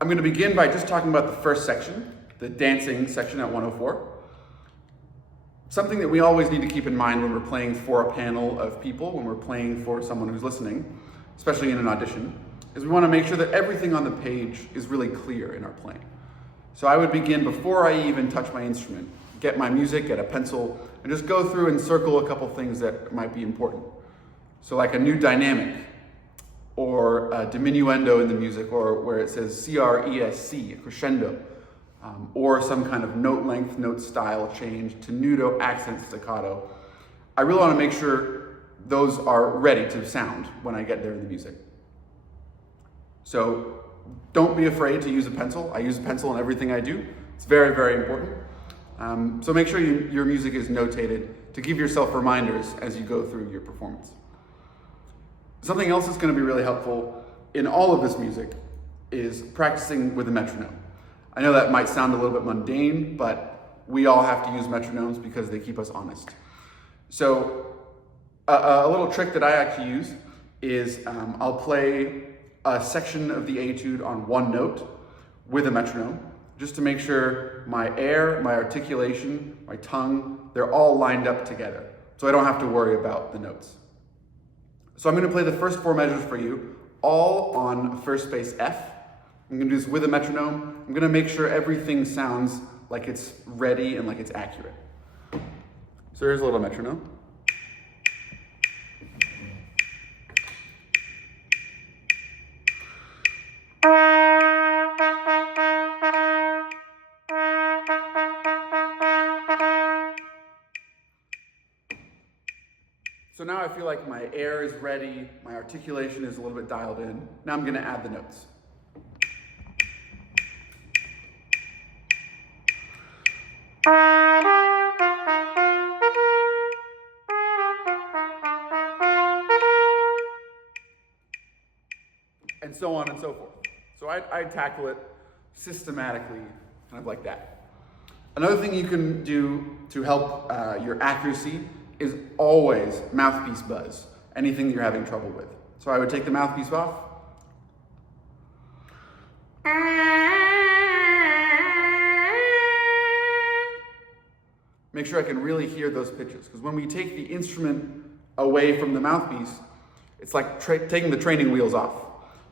I'm going to begin by just talking about the first section, the dancing section at 104. Something that we always need to keep in mind when we're playing for a panel of people, when we're playing for someone who's listening, especially in an audition, is we want to make sure that everything on the page is really clear in our playing. So I would begin before I even touch my instrument, get my music, get a pencil, and just go through and circle a couple things that might be important. So like a new dynamic, or a diminuendo in the music, or where it says C-R-E-S-C, a crescendo, or some kind of note length, note style change, tenuto, accent, staccato. I really want to make sure those are ready to sound when I get there in the music. So don't be afraid to use a pencil. I use a pencil in everything I do. It's very, very important. So make sure your music is notated to give yourself reminders as you go through your performance. Something else that's going to be really helpful in all of this music is practicing with a metronome. I know that might sound a little bit mundane, but we all have to use metronomes because they keep us honest. So a little trick that I actually use is I'll play a section of the etude on one note with a metronome, just to make sure my air, my articulation, my tongue, they're all lined up together, so I don't have to worry about the notes. So I'm going to play the first four measures for you, all on first bass F. I'm going to do this with a metronome. I'm going to make sure everything sounds like it's ready and like it's accurate. So here's a little metronome. So now I feel like my air is ready, my articulation is a little bit dialed in. Now I'm going to add the notes. And so on and so forth. So I tackle it systematically, kind of like that. Another thing you can do to help your accuracy is always mouthpiece buzz, anything that you're having trouble with. So I would take the mouthpiece off. Make sure I can really hear those pitches, because when we take the instrument away from the mouthpiece, it's like taking the training wheels off.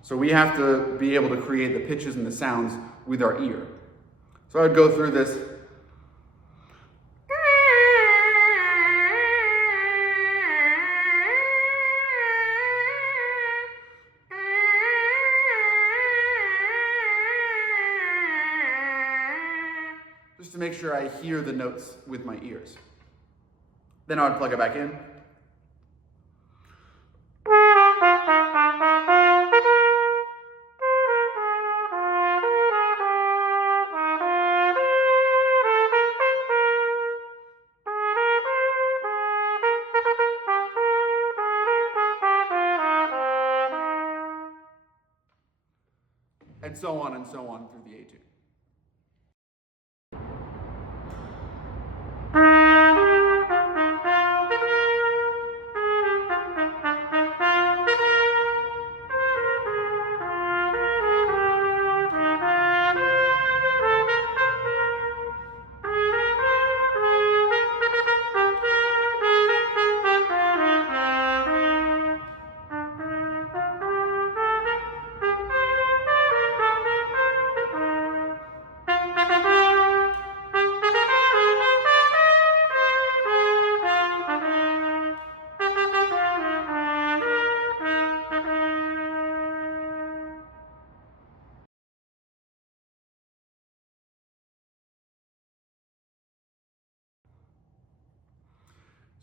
So we have to be able to create the pitches and the sounds with our ear. So I would go through this. Just to make sure I hear the notes with my ears. Then I would plug it back in. And so on through the etude.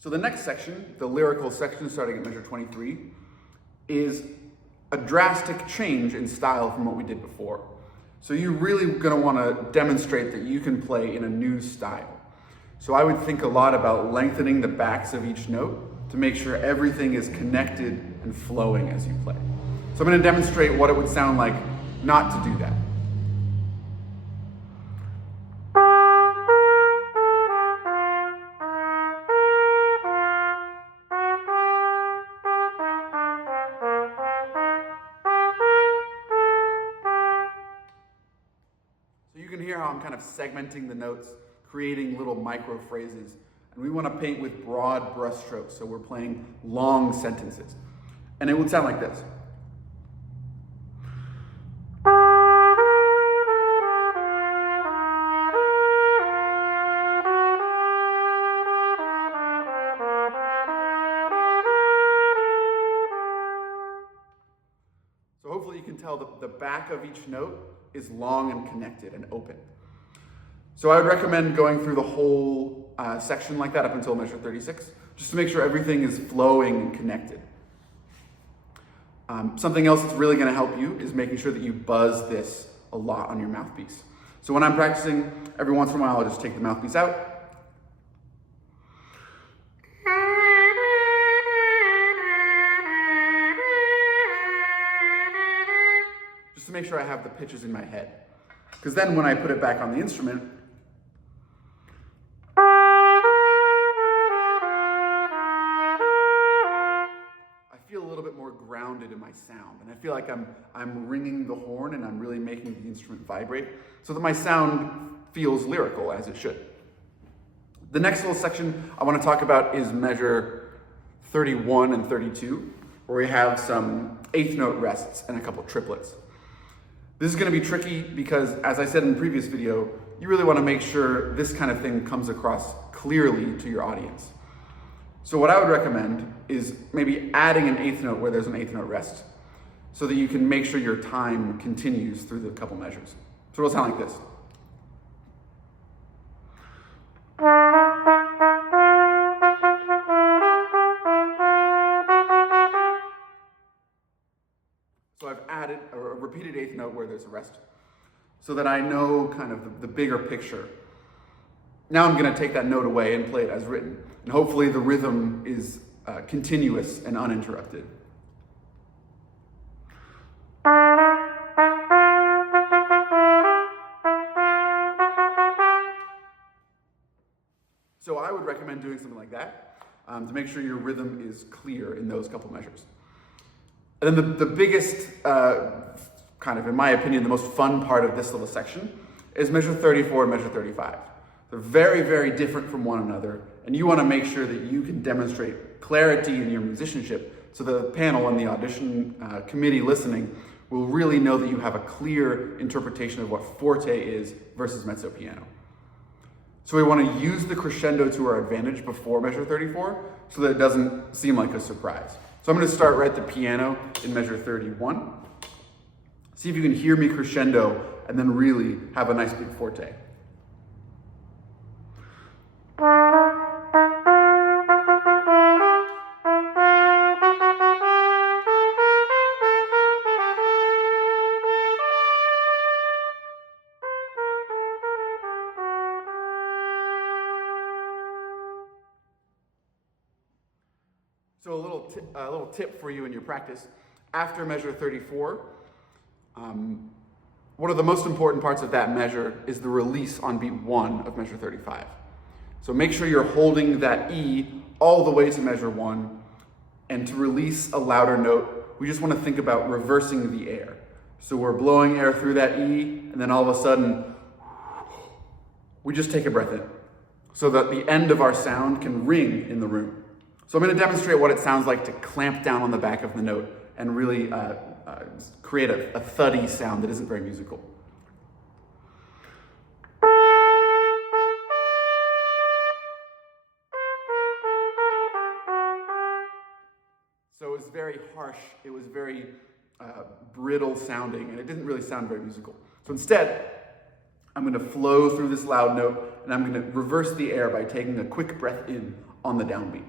So the next section, the lyrical section starting at measure 23, is a drastic change in style from what we did before. So you're really going to want to demonstrate that you can play in a new style. So I would think a lot about lengthening the backs of each note to make sure everything is connected and flowing as you play. So I'm going to demonstrate what it would sound like not to do that. I'm kind of segmenting the notes, creating little micro phrases. And we want to paint with broad brush strokes, so we're playing long sentences. And it would sound like this. So hopefully you can tell the back of each note is long and connected and open. So I would recommend going through the whole section like that up until measure 36, just to make sure everything is flowing and connected. Something else that's really going to help you is making sure that you buzz this a lot on your mouthpiece. So when I'm practicing, every once in a while I'll just take the mouthpiece out. Just to make sure I have the pitches in my head. Because then when I put it back on the instrument, feel a little bit more grounded in my sound, and I feel like I'm ringing the horn and I'm really making the instrument vibrate so that my sound feels lyrical, as it should. The next little section I want to talk about is measure 31 and 32, where we have some eighth note rests and a couple triplets. This is going to be tricky because, as I said in the previous video, you really want to make sure this kind of thing comes across clearly to your audience. So what I would recommend is maybe adding an eighth note where there's an eighth note rest, so that you can make sure your time continues through the couple measures. So it'll sound like this. So I've added a repeated eighth note where there's a rest, so that I know kind of the bigger picture. Now I'm going to take that note away and play it as written. And hopefully the rhythm is continuous and uninterrupted. So I would recommend doing something like that to make sure your rhythm is clear in those couple measures. And then the biggest, kind of, in my opinion, the most fun part of this little section is measure 34 and measure 35. They're very, very different from one another, and you want to make sure that you can demonstrate clarity in your musicianship so the panel and the audition committee listening will really know that you have a clear interpretation of what forte is versus mezzo piano. So we want to use the crescendo to our advantage before measure 34 so that it doesn't seem like a surprise. So I'm going to start right at the piano in measure 31. See if you can hear me crescendo and then really have a nice big forte. So a little tip for you in your practice. After measure 34, one of the most important parts of that measure is the release on beat 1 of measure 35. So make sure you're holding that E all the way to measure 1, and to release a louder note, we just want to think about reversing the air. So we're blowing air through that E, and then all of a sudden, we just take a breath in, so that the end of our sound can ring in the room. So I'm going to demonstrate what it sounds like to clamp down on the back of the note and really create a thuddy sound that isn't very musical. So it was very harsh, it was very brittle sounding, and it didn't really sound very musical. So instead, I'm going to flow through this loud note, and I'm going to reverse the air by taking a quick breath in on the downbeat.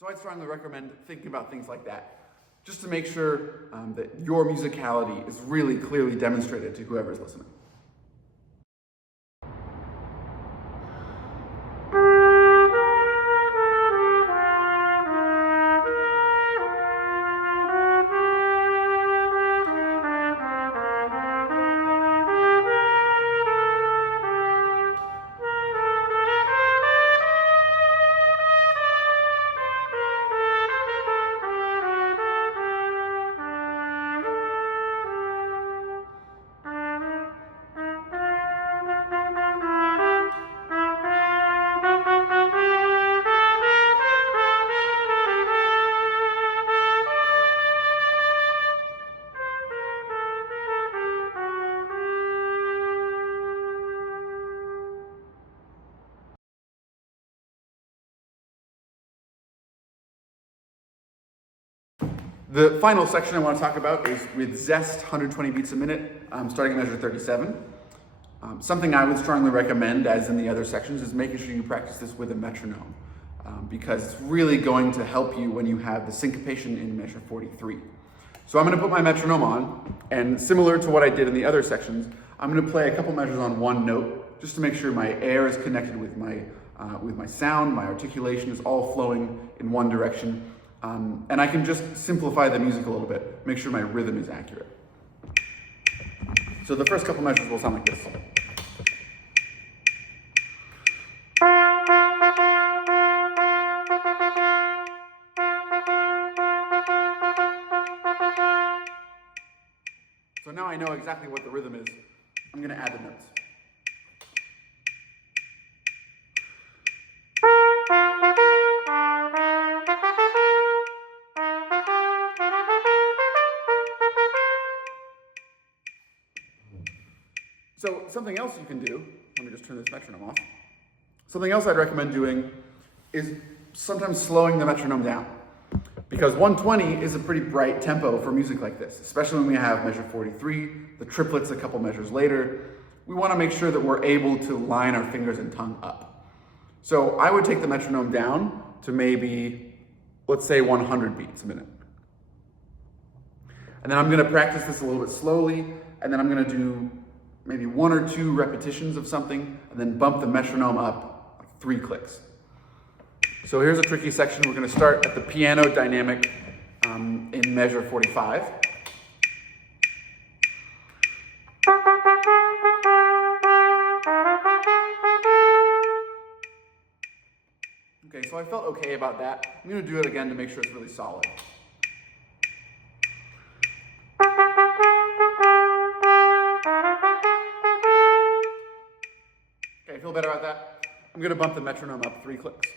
So I'd strongly recommend thinking about things like that, just to make sure that your musicality is really clearly demonstrated to whoever's listening. The final section I want to talk about is with zest, 120 beats a minute, starting at measure 37. Something I would strongly recommend, as in the other sections, is making sure you practice this with a metronome, because it's really going to help you when you have the syncopation in measure 43. So I'm going to put my metronome on, and similar to what I did in the other sections, I'm going to play a couple measures on one note, just to make sure my air is connected with my sound, my articulation is all flowing in one direction, and I can just simplify the music a little bit, make sure my rhythm is accurate. So the first couple measures will sound like this. So now I know exactly what the rhythm is. I'm going to add the notes. So something else you can do, let me just turn this metronome off. Something else I'd recommend doing is sometimes slowing the metronome down. Because 120 is a pretty bright tempo for music like this, especially when we have measure 43, the triplets a couple measures later. We want to make sure that we're able to line our fingers and tongue up. So I would take the metronome down to maybe, let's say 100 beats a minute. And then I'm going to practice this a little bit slowly, and then I'm going to do maybe 1 or 2 repetitions of something, and then bump the metronome up like 3 clicks. So here's a tricky section. We're going to start at the piano dynamic in measure 45. Okay, so I felt okay about that. I'm going to do it again to make sure it's really solid. Okay, feel better about that? I'm going to bump the metronome up 3 clicks.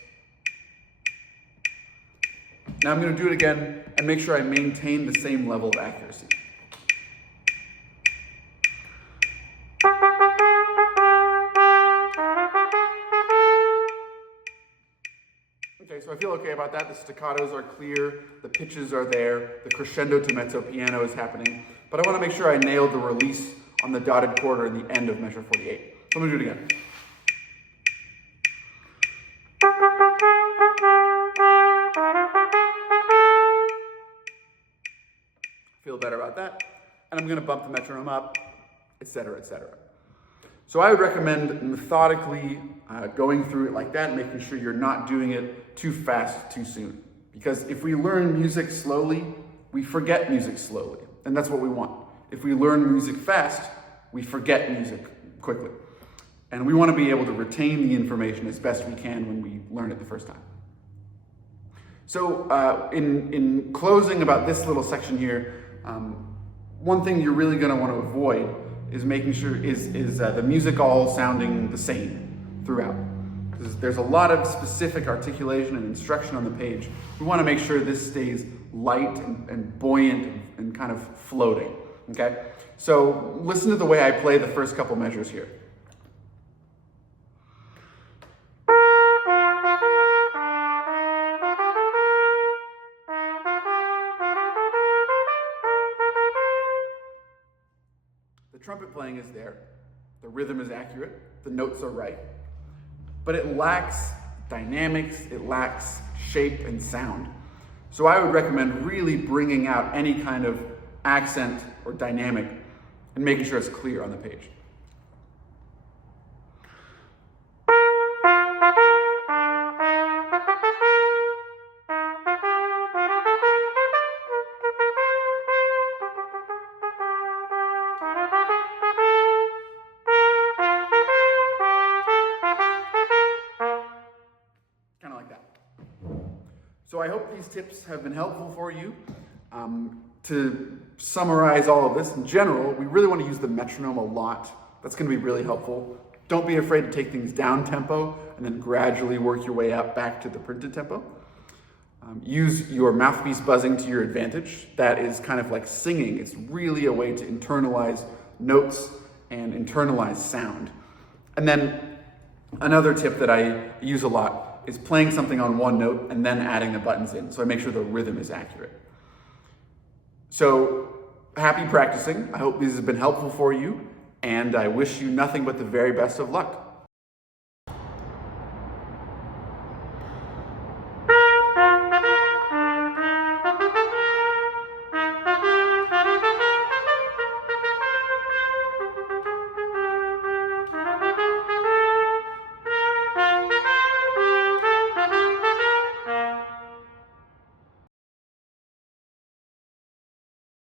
Now I'm going to do it again and make sure I maintain the same level of accuracy. Okay, so I feel okay about that. The staccatos are clear, the pitches are there, the crescendo to mezzo piano is happening, but I want to make sure I nailed the release on the dotted quarter in the end of measure 48. So I'm going to do it again. Feel better about that. And I'm going to bump the metronome up, etc., etc. So I would recommend methodically going through it like that, making sure you're not doing it too fast, too soon. Because if we learn music slowly, we forget music slowly. And that's what we want. If we learn music fast, we forget music quickly. And we want to be able to retain the information as best we can when we learn it the first time. So in closing about this little section here, one thing you're really going to want to avoid is making sure the music all sounding the same throughout. There's a lot of specific articulation and instruction on the page. We want to make sure this stays light and buoyant and kind of floating. Okay? So listen to the way I play the first couple measures here. The trumpet playing is there, the rhythm is accurate, the notes are right, but it lacks dynamics, it lacks shape and sound. So I would recommend really bringing out any kind of accent or dynamic and making sure it's clear on the page. So I hope these tips have been helpful for you. To summarize all of this, in general, we really want to use the metronome a lot. That's going to be really helpful. Don't be afraid to take things down tempo and then gradually work your way up back to the printed tempo. Use your mouthpiece buzzing to your advantage. That is kind of like singing. It's really a way to internalize notes and internalize sound. And then another tip that I use a lot is playing something on one note and then adding the buttons in, so I make sure the rhythm is accurate. So happy practicing. I hope this has been helpful for you, and I wish you nothing but the very best of luck.